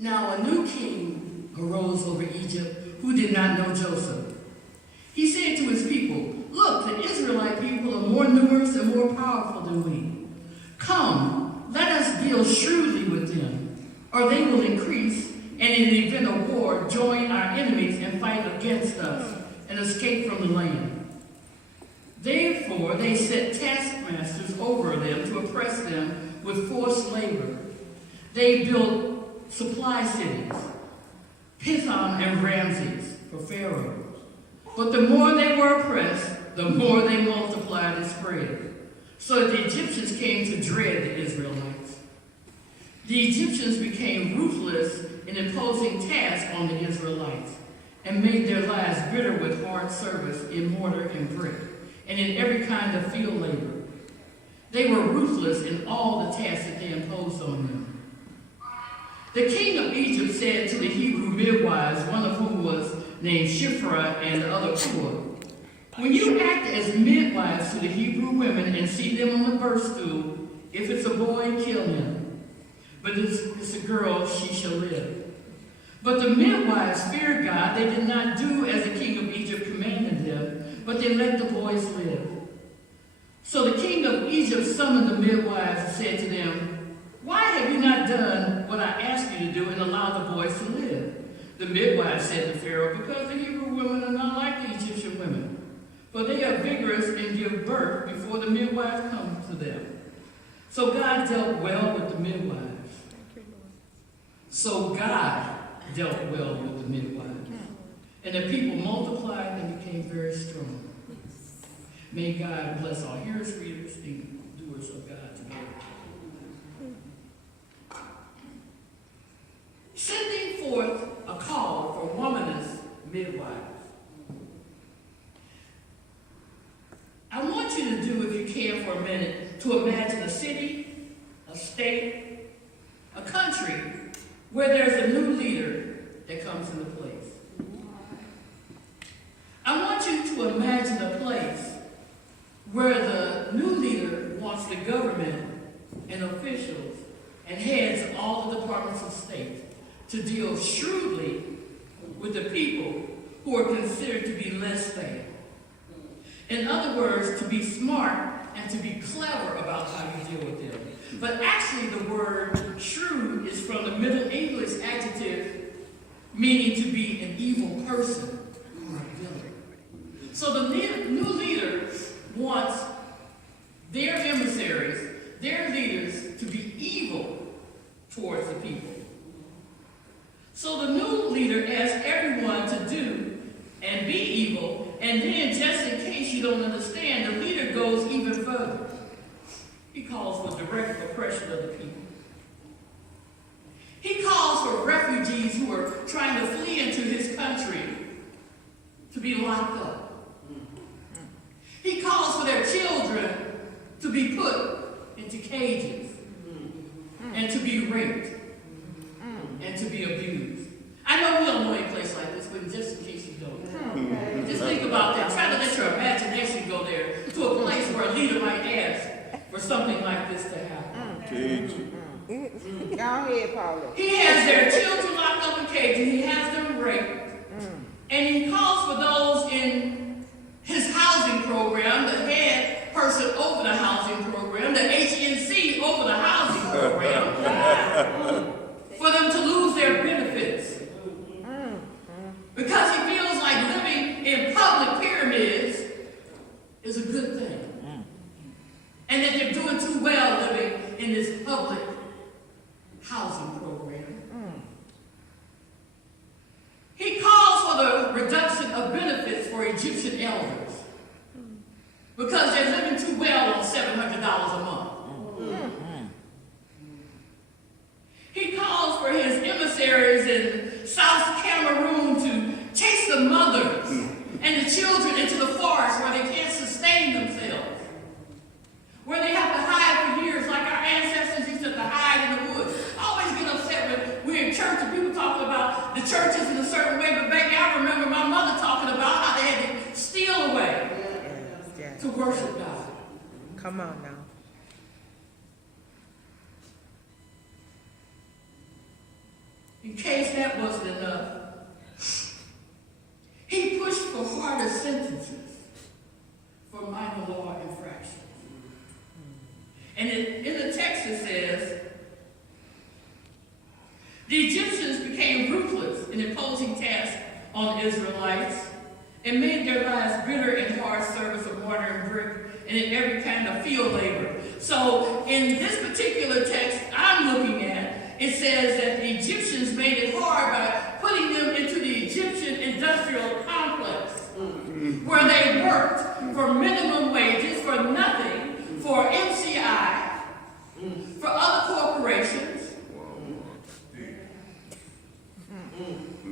Now a new king arose over Egypt who did not know Joseph. He said to his people, "Look, the Israelite people are more numerous and more powerful than we. Come, let us deal shrewdly with them, or they will increase, and in the event of war, join our enemies and fight against us and escape from the land." Therefore, they set taskmasters over them to oppress them with forced labor. They built supply cities, Pithom and Ramses, for Pharaoh. But the more they were oppressed, the more they multiplied and spread, so that the Egyptians came to dread the Israelites. The Egyptians became ruthless in imposing tasks on the Israelites and made their lives bitter with hard service in mortar and brick and in every kind of field labor. They were ruthless in all the tasks that they imposed on them. The king of Egypt said to the Hebrew midwives, one of whom was named Shiphrah and the other Puah, "When you act as midwives to the Hebrew women and see them on the birth stool, if it's a boy, kill him. But if it's a girl, she shall live." But the midwives feared God. They did not do as the king of Egypt commanded them, but they let the boys live. So the king of Egypt summoned the midwives and said to them, "Why have you not done what I asked you to do and allowed the boys to live?" The midwives said to Pharaoh, "Because the Hebrew women are not like the Egyptian women, for they are vigorous and give birth before the midwives come to them." So God dealt well with the midwives. And the people multiplied and became very strong. May God bless all hearers, readers, and doers of God together. Sending forth a call for womanist midwives. I want you to do, if you can for a minute, to imagine a city, a state, a country where there's a new leader that comes into place. I want you to imagine a place where the new leader wants the government and officials and heads of all the departments of state to deal shrewdly with the people who are considered to be less than. In other words, to be smart and to be clever about how you deal with them. But actually the word shrewd is from the Middle English adjective meaning to be an evil person or a villain. So the new leader wants their emissaries, their leaders, to be evil towards the people. So the new leader asks everyone to do and be evil, and then, just in case you don't understand, the leader goes even further. He calls for direct oppression of the people. He calls for refugees who are trying to flee into his country to be locked up. He calls for their children to be put into cages and to be raped and to be abused. I know we don't know any place like this, but just in case you don't. Just think about that. Try to let your imagination go there to a place where a leader might ask for something like this to happen. Go ahead, Paula. He has their children locked up in cages. He has them raped. And he calls for those in his housing program, the head person over the housing program, the HNC over the housing program, for them to lose their benefits. Because he feels like living in public pyramids is a good thing. And that they're doing too well living in this public housing program. He calls for the reduction of benefits for Egyptian elders because they're living too well on $700 a month. He calls for his emissaries in South Cameroon to chase the mothers and the children into the forest where they can't sustain themselves, where they have to hide for years like our ancestors used to hide in the woods. I always get upset when we're in church and people talking about the churches in a certain way, but baby, I remember my mother talking about how they had to steal away to worship God. Come on now. In case that wasn't enough, he pushed for harder sentences for minor law infractions. And in the text it says, the Egyptians became ruthless in imposing tasks on the Israelites and made their lives bitter in hard service of mortar and brick and in every kind of field labor. So in this particular text I'm looking at, it says that the Egyptians made it hard by putting them into the Egyptian industrial complex, where they worked for minimum wages, for nothing, for MCI, for other corporations.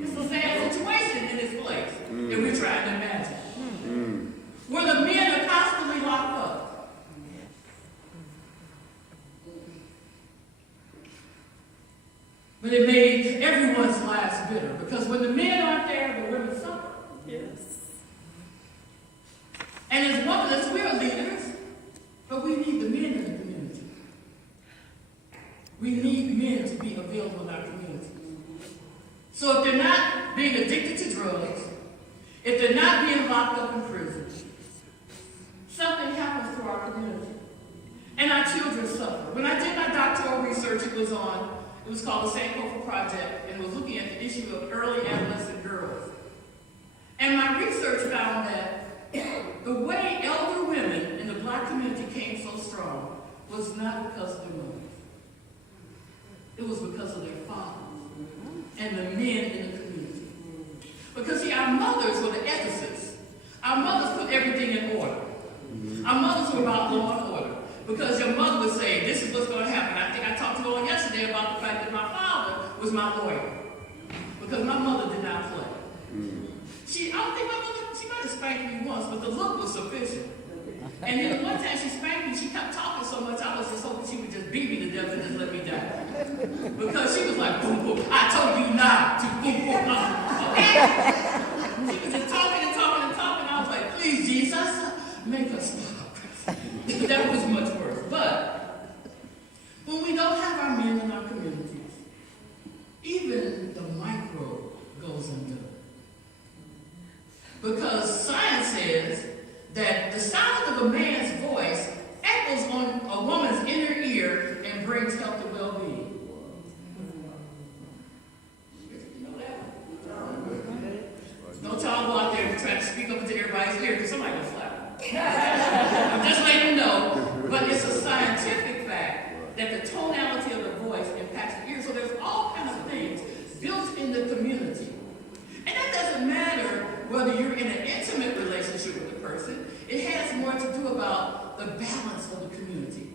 It's a sad situation in this place that we're trying to imagine, where the men are constantly locked up. But it made everyone's lives bitter, because when the men aren't there, the women suffer. Yes. And as womanists, we are leaders, but we need the men in the community. We need men to be available in our community. So if they're not being addicted to drugs, if they're not being locked up in prison, something happens to our community. And our children suffer. When I did my doctoral research, it was called the Sankofa Project, and was looking at the issue of early adolescent girls. And my research found that the way elder women in the Black community came so strong was not because of their mothers. It was because of their fathers and the men in the community. Because see, our mothers were the ethicists. Our mothers put everything in order. Our mothers were about law and order. Because your mother would say, this is what's going to happen. I think I talked to you all yesterday about the fact that my father was my lawyer. Because my mother did not play. I don't think my mother, she might have spanked me once, but the look was sufficient. And then one time she spanked me, she kept talking so much, I was just hoping she would just beat me to death and just let me die. Because she was like, boom, boom, I told you not to boom, boom, okay? She was just talking and talking and talking. I was like, please, Jesus, make us stop. That was much worse. But when we don't have our men in our communities, even the micro goes undone. Because science says that the sound of a man's voice echoes on a woman's inner ear and brings health and well-being. You know that? Don't y'all go out there and try to speak up into everybody's ear, because somebody will slap you. I'm just letting you know. But it's a scientific fact that the tonality of the voice impacts the ear. So there's all kinds of things built in the community. And that doesn't matter whether you're in an intimate relationship with the person. It has more to do about the balance of the community.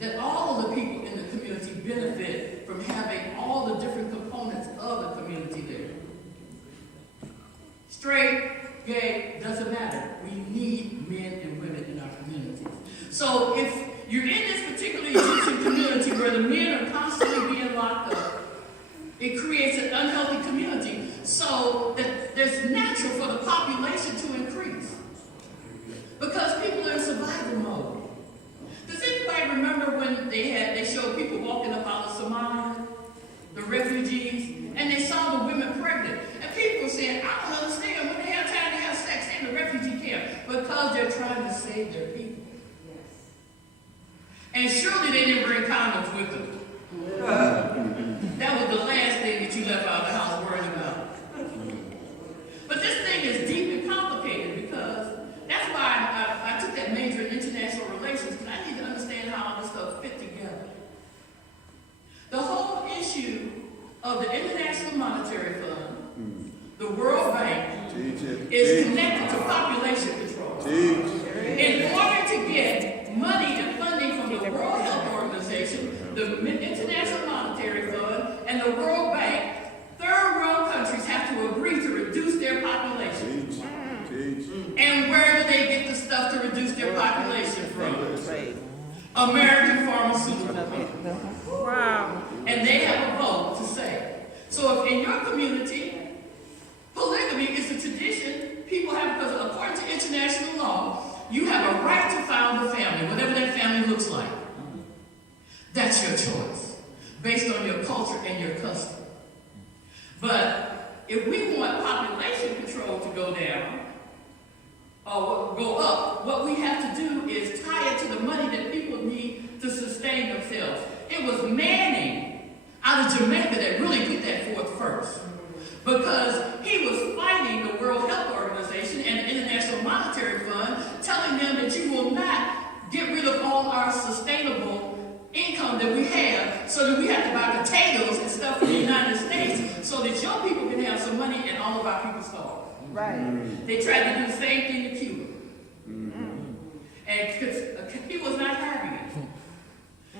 That all of the people in the community benefit from having all the different components of the community there. Straight, gay, doesn't matter. We need men and women in our communities. So if you're in this particular Egyptian community where the men are constantly being locked up, it creates an unhealthy community, so that there's natural for the population to increase. Because people are in survival mode. Does anybody remember when they showed people walking up out of Somalia, the refugees, and they saw the women pregnant? And people were saying, I don't understand when they have time to have sex in the refugee camp, because they're trying to save their people. And surely they didn't bring condoms with them. That was the last thing that you left out of the house worrying about. But this thing is deep and complicated, because that's why I took that major in international relations, because I need to understand how all this stuff fit together. The whole issue of the International Monetary Fund, the World Bank, is connected to population control. In order to get money and funding from the World Health Organization, the International Monetary Fund, and the World Bank, third world countries have to agree to reduce their population. And where do they get the stuff to reduce their population from? American pharmaceutical companies. Wow. And they have a vote to say. So if in your community, polygamy is a tradition people have, because according to international law, you have a right to found a family, whatever that family looks like. That's your choice, based on your culture and your custom. But if we want population control to go down, or go up, what we have to do is tie it to the money that people need to sustain themselves. It was Manning out of Jamaica that really put that forth first, because he was fighting the World Health Organization and the International Monetary Fund, telling them that you will not get rid of all our sustainable income that we have, so that we have to buy potatoes and stuff from the United States, so that your people can have some money and all of our people starve. Right. They tried to do the same thing to Cuba. And he was not having it.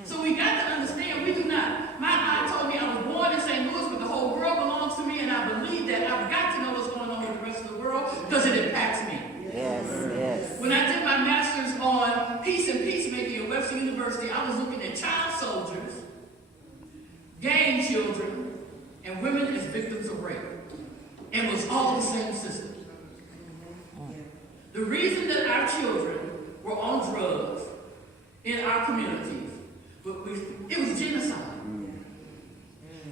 So we got to understand, we do not. My aunt told me I was born in St. Louis, but the whole world belongs to me, and I believe that. I've got to know what's going on with the rest of the world, because it impacts me. Yes, yes. When I did my master's on peace and peacemaking at Webster University, I was looking at child soldiers, gang children, and women as victims of rape. And it was all the same system. The reason that our children were on drugs in our communities, it was genocide.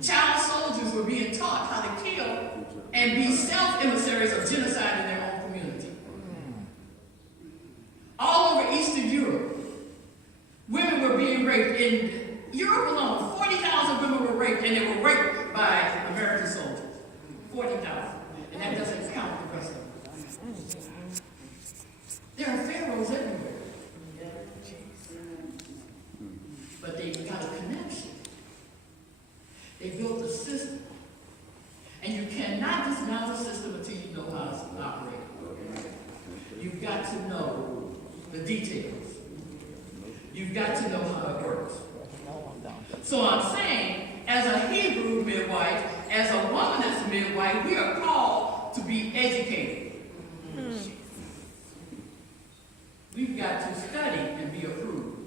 Child soldiers were being taught how to kill and be self-emissaries of genocide in their own community. All over Eastern Europe, women were being raped. In Europe alone, 40,000 women were raped, and they were raped by American soldiers. 40,000. And that doesn't count the rest of them. There are pharaohs everywhere. But they got a connection. They built a system. And you cannot dismantle a system until you know how it's operating. You've got to know the details. You've got to know how it works. So I'm saying, as a Hebrew midwife, as a womanist midwife, we are called to be educated. We've got to study and be approved.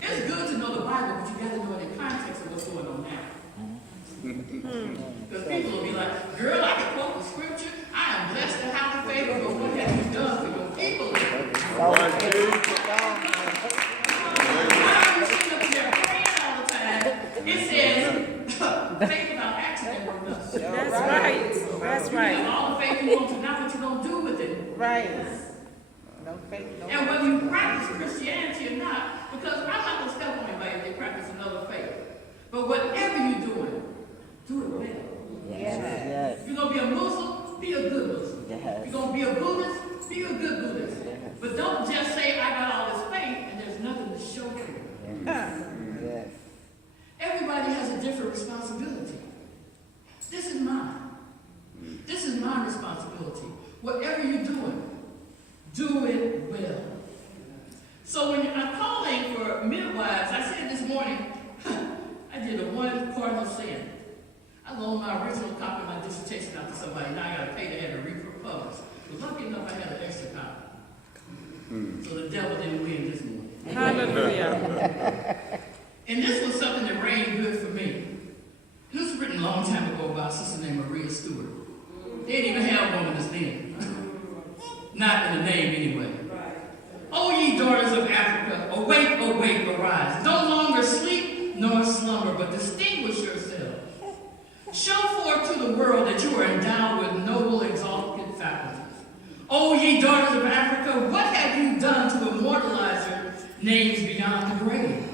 It's good to know the Bible, but you got to know it in context of what's going on now. Because people will be like, girl, I can quote the scripture. I am blessed to have the favor, but what have you done for your people? Why are you sitting up there praying all the time? It says, faith without action ain't worth nothing. That's right. That's You right. have all the faith you want to, not what you're going to do with it. Right. No faith, no And whether you practice Christianity or not, because I'm not going to step on anybody if they practice another faith. But whatever you're doing, do it well. Yes. If you're going to be a Muslim, be a good Muslim. Yes. If you're going to be a Buddhist, be a good Buddhist. Yes. But don't just say, I got all this faith, and there's nothing to show for it. Yes. Everybody has a different responsibility. This is mine. This is my responsibility. Whatever you're doing, do it well. So when I'm calling for midwives, I said this morning, I did a one cardinal sin. I loaned my original copy of my dissertation out to somebody. Now I got to pay to have it republished. But lucky enough, I had an extra copy. So the devil didn't win this morning. Hallelujah. And this was something that reigned good for me. This was written a long time ago by a sister named Maria Stewart. They didn't even have Womanist then. Not in the name anyway. O ye daughters of Africa, awake, awake, arise. No longer sleep nor slumber, but distinguish yourselves. Show forth to the world that you are endowed with noble, exalted faculties. O ye daughters of Africa, what have you done to immortalize your names beyond the grave?